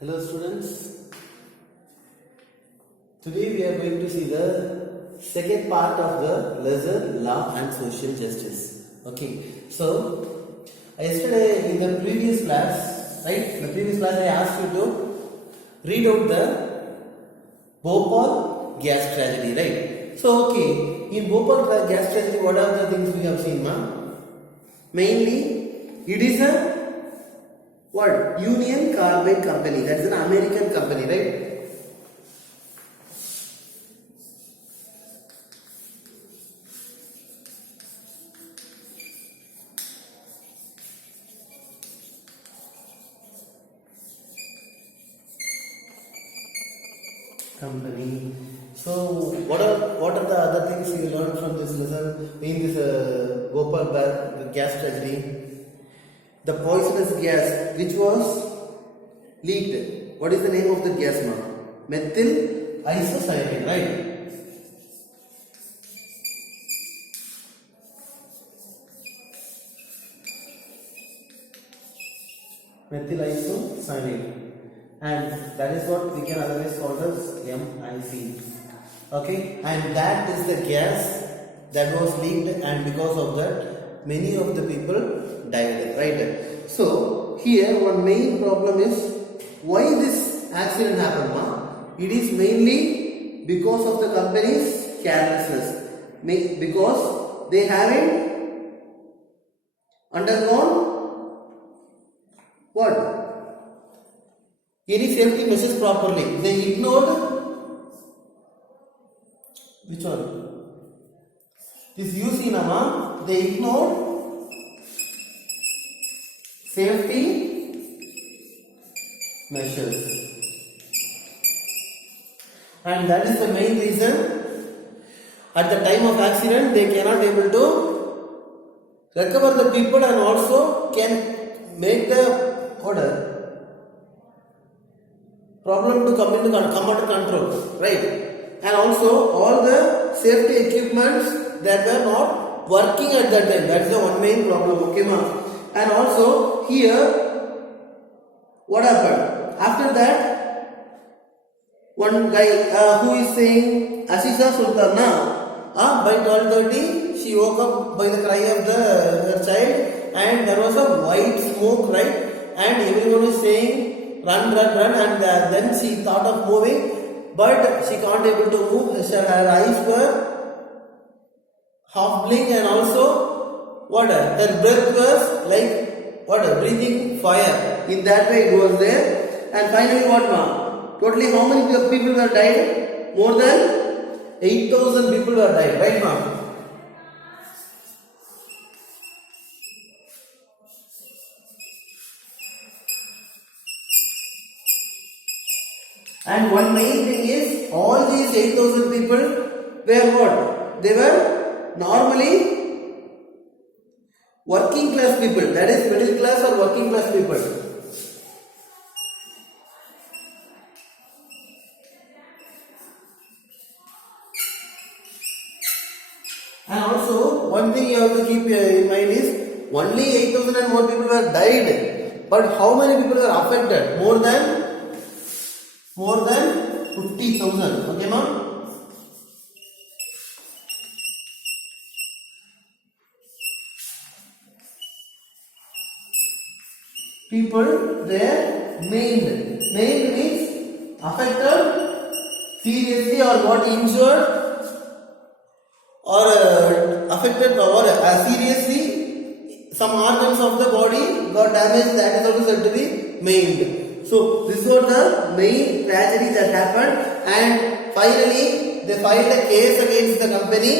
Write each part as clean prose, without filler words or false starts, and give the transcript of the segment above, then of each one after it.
Hello students, today we are going to see the second part of the lesson Law and Social Justice. Okay, so yesterday in the previous class, I asked you to read out the Bhopal gas tragedy, right? So okay, in Bhopal gas tragedy, what are the things we have seen, ma? Mainly, it is a what? Union Carbide Company. That is an American company, right? Company. So, what are the other things you learned from this lesson in this Bhopal gas tragedy? The poisonous gas which was leaked. What is the name of the gas, ma? Methyl isocyanate, right? Methyl isocyanate, and that is what we can otherwise call as MIC. Okay, and that is the gas that was leaked, and because of that, many of the people died, right? So here one main problem is why this accident happened, ma? It is mainly because of the company's carelessness, because they haven't undergone what? Any safety measures properly. They ignored which one? This UC nama, they ignored safety measures, and that is the main reason at the time of accident they cannot able to recover the people and also can make the order problem to come under control, right? And also all the safety equipments that were not working at that time. That is the one main problem, okay, ma? And also here, what happened? After that, one guy who is saying Aziza Sultana, by 12:30 she woke up by the cry of her child, and there was a white smoke, right? And everyone is saying run, and then she thought of moving, but she can't able to move. Her eyes were half blink, and also what? Her breath was like what? Breathing fire. In that way it was there. And finally what, ma? Totally how many people were died? More than 8,000 people were died, right, ma? And one main thing is all these 8,000 people were what? They were normally working class people, that is middle class or working class people. And also one thing you have to keep in mind is only 8,000 and more people were died, but how many people were affected? More than 50,000. Okay, ma'am? People there maimed. Maimed means affected seriously or got injured or affected or seriously some organs of the body got damaged. That is also said to be maimed. So this was the main tragedy that happened, and finally they filed a case against the company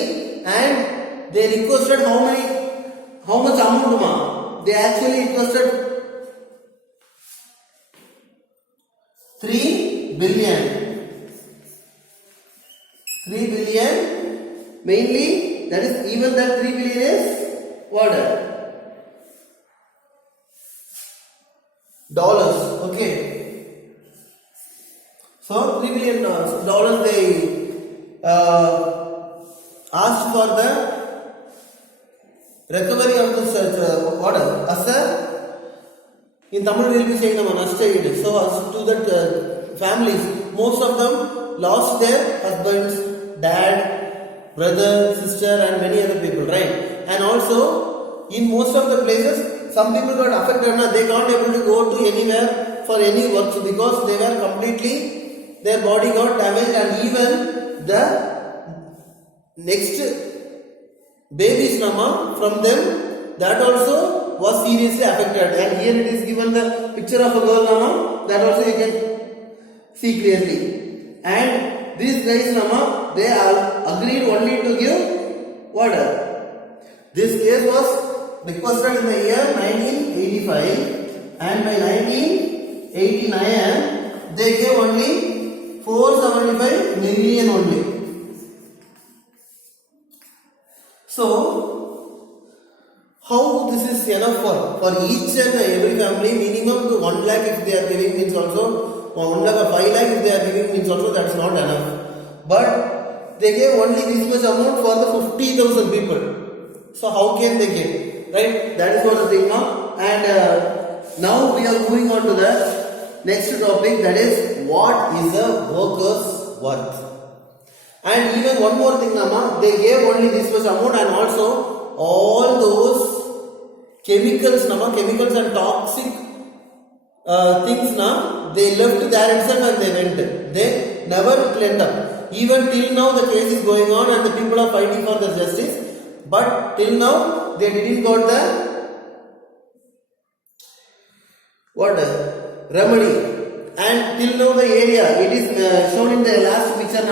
and they requested how much amount, ma? They actually requested 3 billion. 3 billion, mainly that is even that 3 billion is what? Dollars, okay. So $3 billion they asked for the recovery of the order as a In Tamil we will be saying nashtaid. So as to that families, most of them lost their husbands, dad, brother, sister and many other people, right? And also in most of the places some people got affected, they can't able to go to anywhere for any work because they were completely, their body got damaged, and even the next babies from them, that also was seriously affected. And here it is given the picture of a girl that also you can see clearly. And these guys they agreed only to give water. This case was requested in the year 1985, and by 1989 they gave only 475 million only. So how this is enough for each and every family? Minimum to 1 lakh if they are giving means also, or 1 lakh or 5 lakh if they are giving means also, that is not enough. But they gave only this much amount for the 50,000 people. So how can they get? Right? That is what the thing now. And now we are moving on to the next topic, that is what is a worker's worth. And even one more thing, they gave only this much amount, and also all those chemicals and toxic things they left there itself and they went. They never cleaned up. Even till now the case is going on and the people are fighting for the justice. But till now they didn't got the remedy. And till now the area, it is shown in the last picture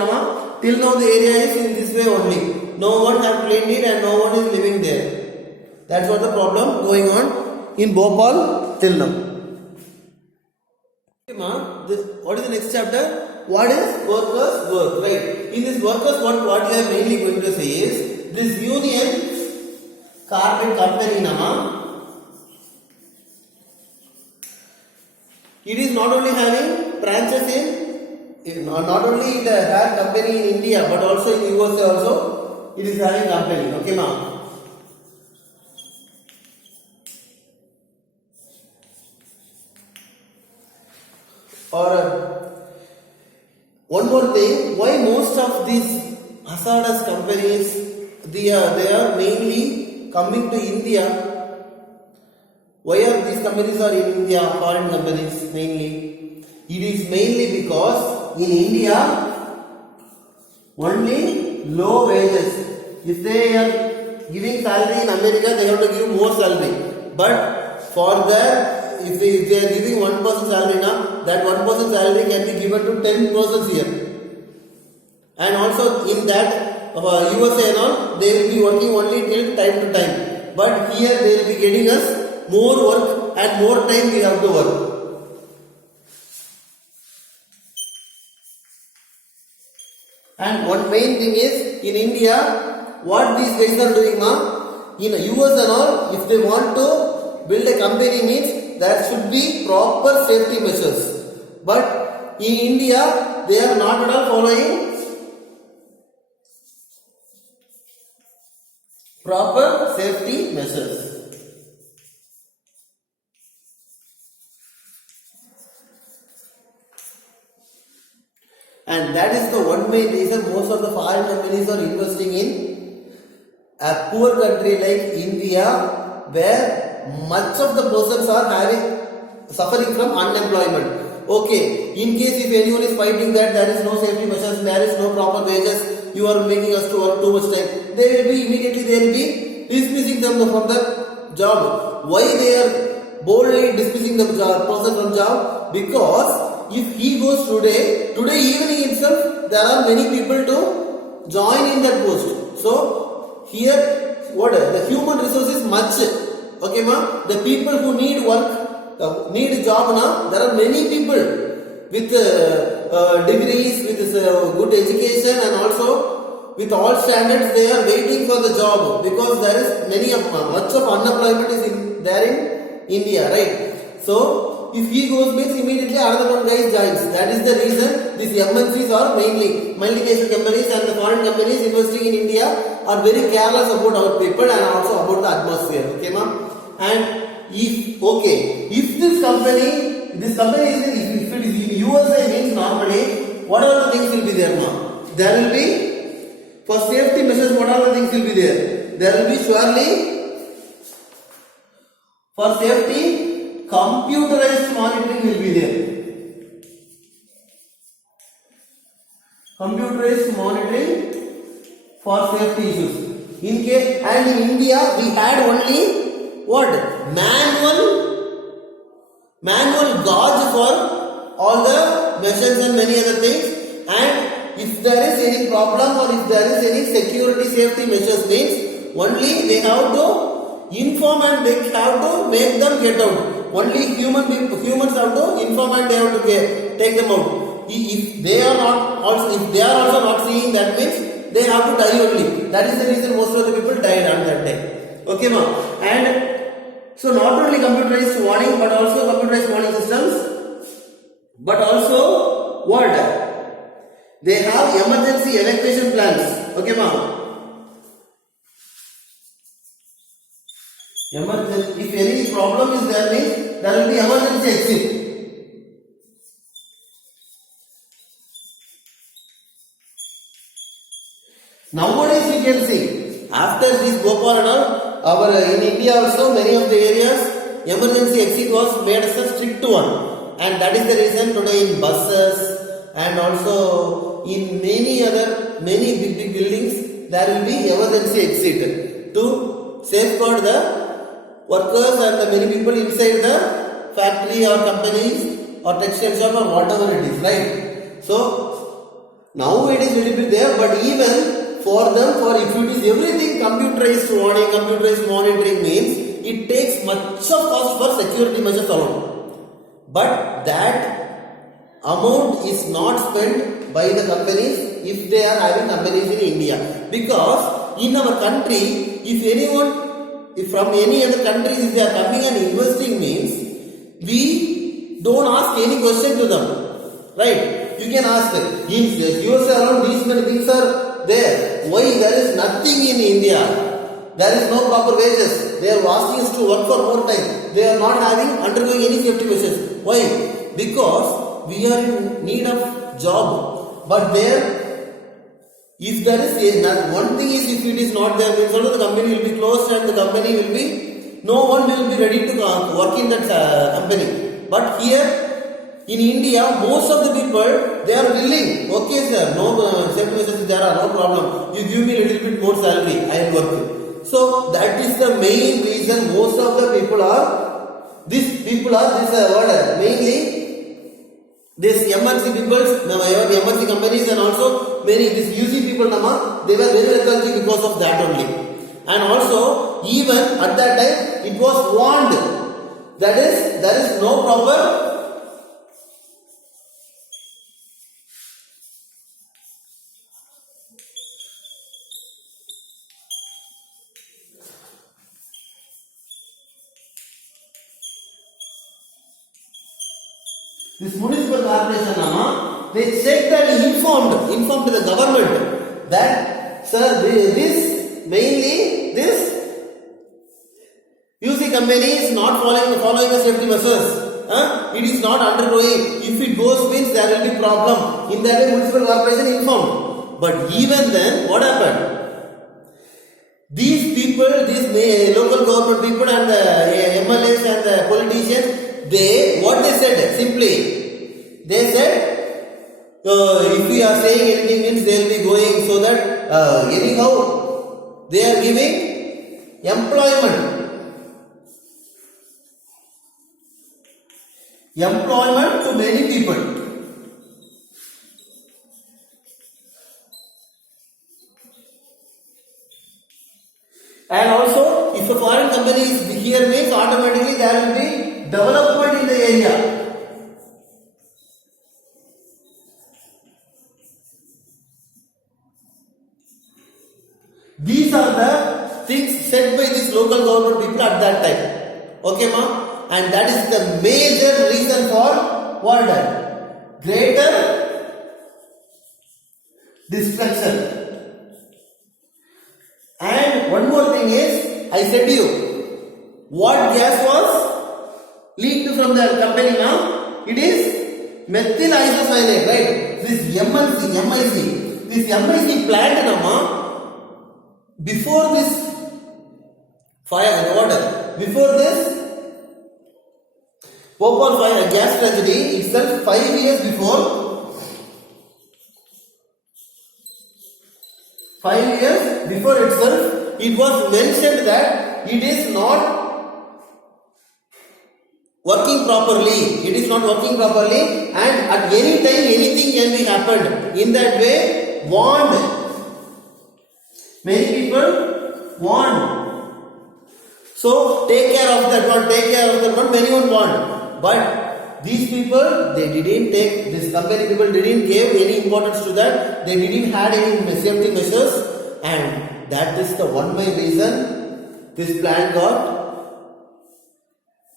till now the area is in this way only. No one have cleaned it and no one is living there. That's what the problem going on in Bhopal till now. What is the next chapter? What is workers' work? Right. In this workers' work, what we are mainly going to say is this union carbon company it is not only having branches in, not only the hair company in India but also in USA also it is having company. Okay, ma'am. Or one more thing, why most of these hazardous companies they are mainly coming to India? Why are these companies are in India, foreign companies mainly? It is mainly because in India only low wages. If they are giving salary in America, they have to give more salary. But for that, if they are giving 1% salary that 1% salary can be given to 10 persons here. And also in that USA and all, they will be working only till time to time. But here they will be getting us more work and more time we have to work. And one main thing is in India, what these guys are doing in US and all, if they want to build a company means there should be proper safety measures. But in India, they are not at all following proper safety measures. And that is the one main reason most of the foreign companies are investing in a poor country like India, where much of the persons are suffering from unemployment. Okay, in case if anyone is fighting that there is no safety measures, there is no proper wages, you are making us to work too much time, they will be dismissing them from the job. Why they are boldly dismissing the person from job? Because if he goes today evening itself, there are many people to join in that post. So here the human resource is much. Okay, ma? The people who need work, need job there are many people with degrees, with good education and also with all standards, they are waiting for the job because there is much of unemployment is there in India, right? So if he goes means immediately another one guy joins. That is the reason these MNCs are mainly multinational companies and the foreign companies investing in India are very careless about our people and also about the atmosphere. Okay, ma'am? And if this company is if it is in USA means normally what are the things will be there now? There will be for safety measures. What are the things will be there? There will be surely for safety computerized monitoring will be there. Computerized monitoring for safety issues. In case and in India we had only what manual gauge for all the measures and many other things. And if there is any problem or if there is any security safety measures means only they have to inform and they have to make them get out. Only humans have to inform and they have to take them out. If they are also not seeing, that means they have to die only. That is the reason most of the people died on that day. Okay, ma. And so not only computerized warning, but also computerized warning systems, but also what? They have emergency evacuation plans. Okay, ma. If any problem is there, means there will be emergency exit. Nowadays we can see after this Bhopal and all, in India also many of the areas emergency exit was made as a strict one, and that is the reason today in buses and also in many big buildings there will be emergency exit to safeguard the workers and the many people inside the factory or companies or textile shop or whatever it is, right? So now it is little bit there, but even for them, if it is everything computerized warning, computerized monitoring means it takes much of cost for security measures alone. But that amount is not spent by the companies if they are having companies in India. Because in our country, if from any other countries if they are coming and investing means we don't ask any question to them. Right? You can ask in USA around these many things are there. Why there is nothing in India? There is no proper wages. They are asking us to work for more time. They are not undergoing any safety measures. Why? Because we are in need of job. But there, if there is one thing is if it is not there, means also the company will be closed and the company will be no one will be ready to work in that company. But here in India, most of the people, they are willing. Okay, sir, no safety measures there are no problem. You give me a little bit more salary, I will work. So that is the main reason most of the people are mainly this MNC people, MNC companies and also many these UC people, they were very lethargic because of that only. And also even at that time it was warned that is there is no proper this municipal corporation, they checked and informed the government that, sir, this UC company is not following the safety measures. It is not undergoing. If it goes means there will be problem. In that way, municipal corporation informed. But even then, what happened? These people, these local government people and the MLAs and the politicians, what they said simply, they said, if we are saying anything means they will be going, so that anyhow they are giving employment to many people. And also, if a foreign company is here means automatically there will be development in the area. These are the things said by these local government people at that time. Okay, ma? And that is the major reason for what? Greater destruction. And one more thing is, I said to you, What gas was leaked from the company now? It is methyl isocyanate, right? This MIC plant nama, before this fire, water, before this Bhopal fire gas tragedy itself, 5 years before, 5 years before itself, it was mentioned that it is not working properly. It is not working properly, and at any time anything can be happened. In that way, warned. Many people warned. So take care of that one. Take care of that one. Many one warned, but these people, they didn't take. This company people didn't give any importance to that. They didn't had any safety measures, and that is the one main reason this plant got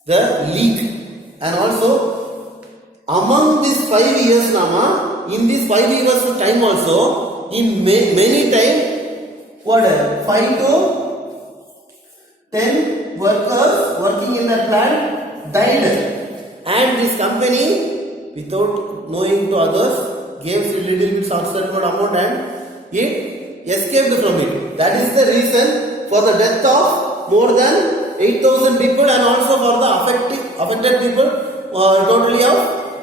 the leak. And also among these 5 years nama, in these 5 years of time also, in many time, what 5 to 10 workers working in that plant died, and this company, without knowing to others, gave a little bit substantial amount and it escaped from it. That is the reason for the death of more than 8,000 people, and also for the affected people totally of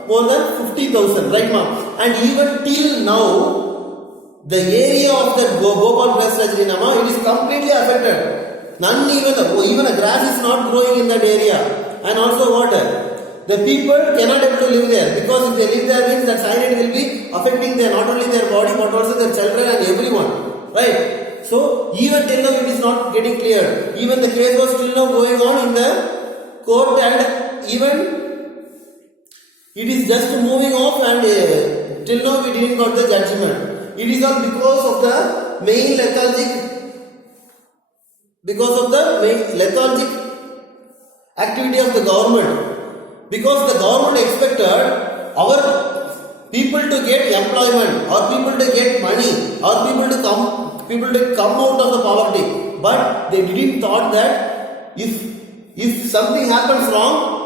more than 50,000, right ma'am? And even till now, the area of the Bhopal gas tragedy, it is completely affected. None even a grass is not growing in that area, and also water. The people cannot able to live there, because if they live there means that cyanide will be affecting not only their body but also their children and everyone, right? So even till now it is not getting cleared. Even the case was still now going on in the court, and even it is just moving off, and till now we didn't got the judgment. It is all because of the main lethargic activity of the government. Because the government expected our people to get employment, or people to get money, or people to come out of the poverty, but they didn't thought that if something happens wrong,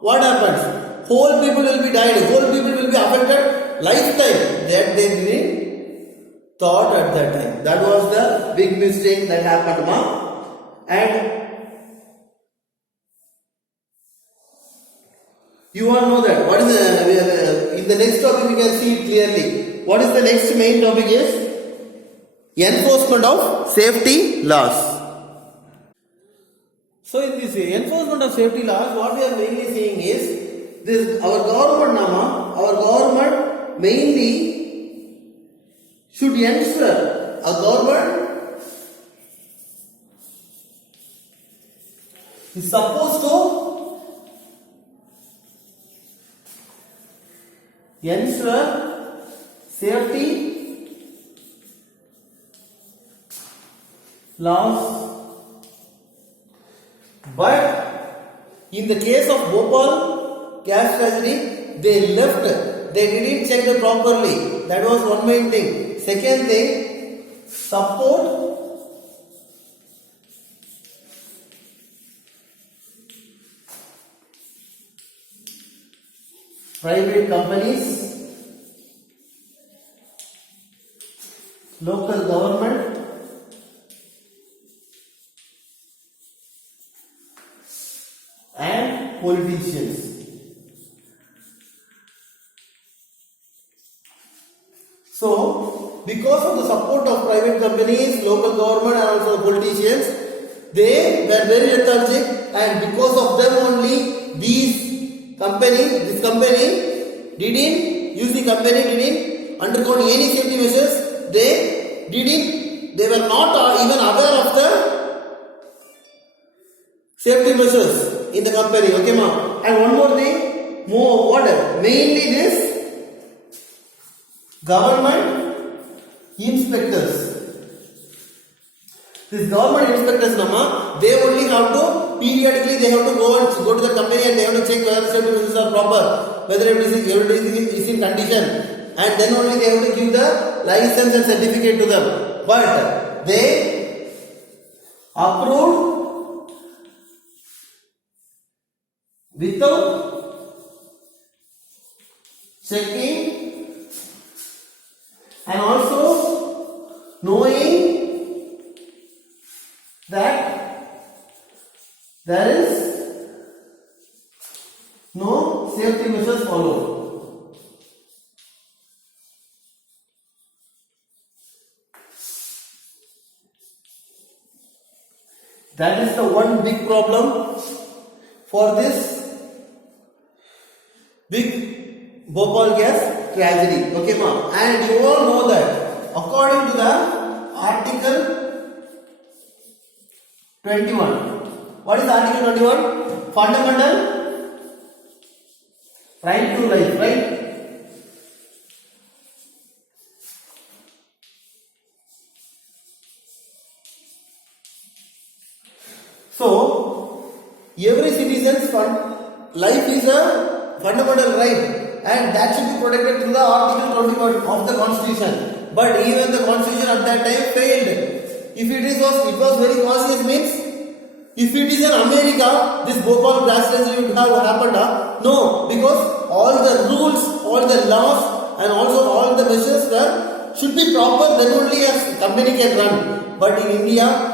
what happens? Whole people will be died, whole people will be affected lifetime. That they didn't thought at that time. That was the big mistake that happened, and you all know that. What is in the next topic we can see it clearly. What is the next main topic is enforcement of safety laws. So in this enforcement of safety laws, what we are mainly seeing is this: our government mainly should ensure, a government is supposed to ensure safety laws, but in the case of Bhopal gas tragedy, they didn't check it properly. That was one main thing. Second thing, support private companies, local government, and politicians. So, because of the support of private companies, local government, and also politicians, they were very lethargic, and because of them only this company didn't undergo any safety measures. They were not even aware of the safety measures in the company. Okay, ma'am. And one more thing, mainly this government inspectors. These government inspectors, they only have to periodically go to the company, and they have to check whether the safety measures are proper, whether everything is in condition, and then only they have to give the license and certificate to them. But they approved without checking and also knowing that there is no safety measures followed. That is the one big problem for this big Bhopal gas tragedy. Okay, ma. And you all know that according to the Article 21. What is Article 21? Fundamental right to life, right? So, every citizen's life is a fundamental right and that should be protected through the Article 21 of the Constitution. But even the Constitution at that time failed. If it was very costly, it means if it is in America, this Bhopal blast would have happened. No, because all the rules, all the laws and also all the measures should be proper, then only a company can run. But in India,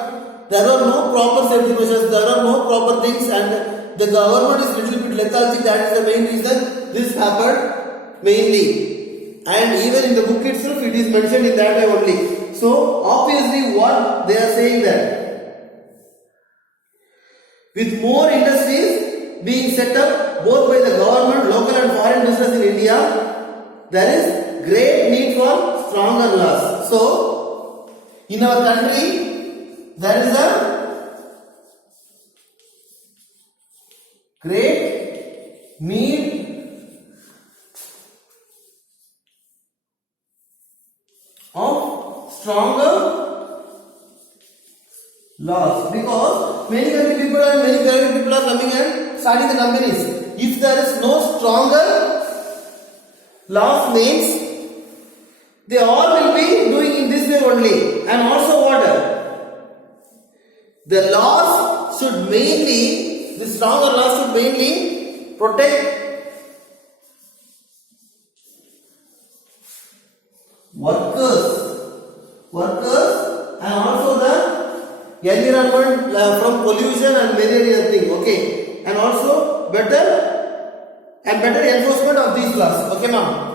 there are no proper safety measures, there are no proper things and the government is little bit lethargic. That is the main reason this happened mainly. And even in the book itself it is mentioned in that way only. So obviously what they are saying that with more industries being set up both by the government, local and foreign business in India, there is great need for stronger laws. So in our country there is a great need of stronger laws because many people are coming and starting the companies. If there is no stronger laws means they all will be doing in this way only. And also what? The laws should mainly, the stronger laws should mainly protect workers and also the environment from pollution and many other things. Okay, and also better enforcement of these laws. Okay, ma'am.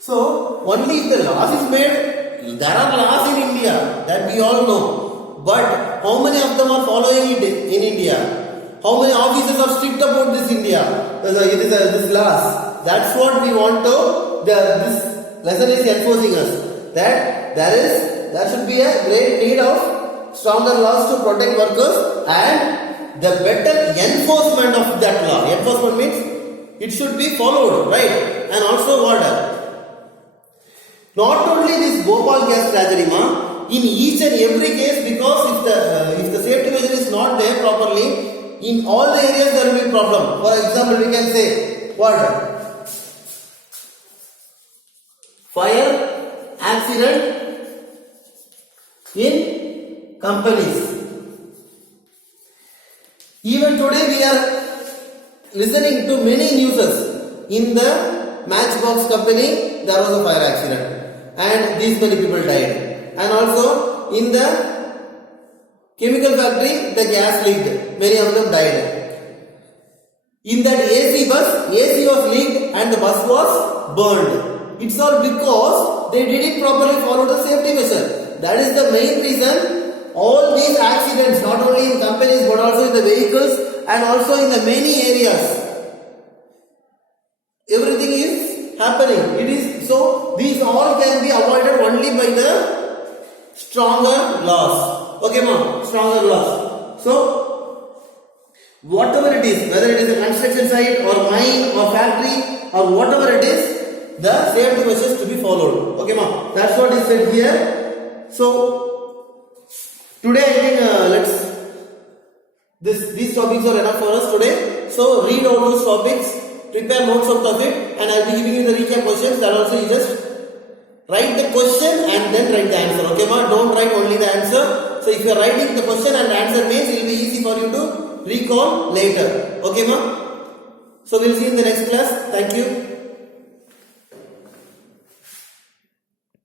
So, only if the laws is made, there are laws in India that we all know. But how many of them are following it in India? How many officers are strict about this India? This laws. That's what we want to, this lesson is enforcing us. That there should be a great need of stronger laws to protect workers and the better enforcement of that law. Enforcement means it should be followed, right? And also what? Not only this Bhopal gas tragedy, in each and every case, because if the safety measure is not there properly, in all the areas there will be problem. For example, we can say what? Fire accident in companies. Even today we are listening to many newses. In the Matchbox company, there was a fire accident. And these many people died. And also in the chemical factory, the gas leaked. Many of them died. In that AC bus, AC was leaked and the bus was burned. It's all because they didn't properly follow the safety measure. That is the main reason all these accidents, not only in companies but also in the vehicles and also in the many areas, everything is happening. It is so these all can be avoided only by the stronger laws. Okay, ma'am, stronger laws. So whatever it is, whether it is a construction site or mine or factory or whatever it is, the safety measures to be followed. Okay, ma'am, that's what is said here. So today I think these topics are enough for us today. So read all those topics prepare notes out of it, and I'll be giving you the recap questions. That also you just write the question and then write the answer. Okay, ma? Don't write only the answer. So if you are writing the question and the answer means it will be easy for you to recall later. Okay, ma? So we'll see you in the next class. Thank you.